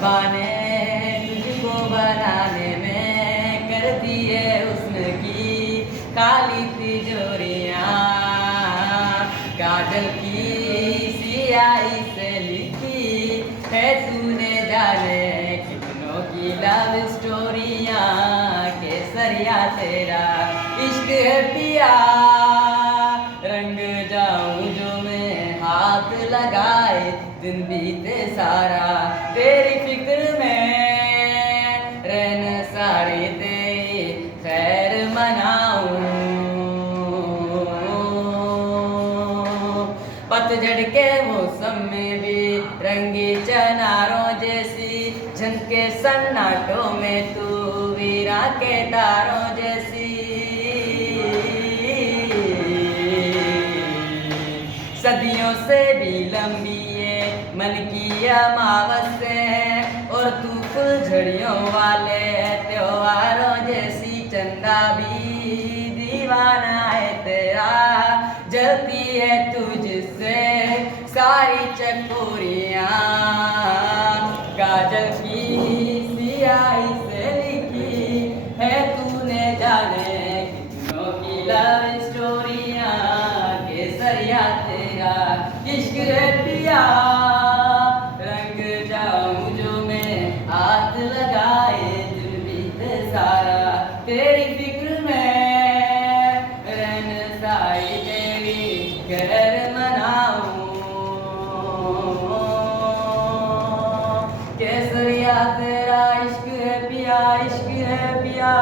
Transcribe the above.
रब्बा ने तुझको बनाने में कर दिए हुस्न की काली तिजोरियां, काजल की सियाही से लिखी है तूने जाने कितनों की लव स्टोरियां। केसरिया तेरा इश्क है पिया, रंग जाऊं जो मैं हाथ लगाए दिन बीते सारा तेरी फिक्र में रहन सारी तेरी खैर मनाऊं। पतझड़ के मौसम में भी रंगी चनारों जैसी झनके सन्नाटों में तू वीरा के तारों जैसी। सदियों से भी लंबी ये मन की अमावस्या और तू फुलझड़ियों वाले त्योहारों जैसी। चंदा भी दीवाना है तेरा, जलती है तुझसे सारी चकोरियां, काजल की सियाही से लिखी है तूने जाने कितनों की लव स्टोरियां। केसरिया तेरा इश्क है पिया, रंग जाऊं जो मैं हाथ लगाए दिल बीते सारा तेरी फिक्र में रहन सारी तेरी खैर मनाऊं। केसरिया तेरा इश्क है पिया, इश्क है पिया।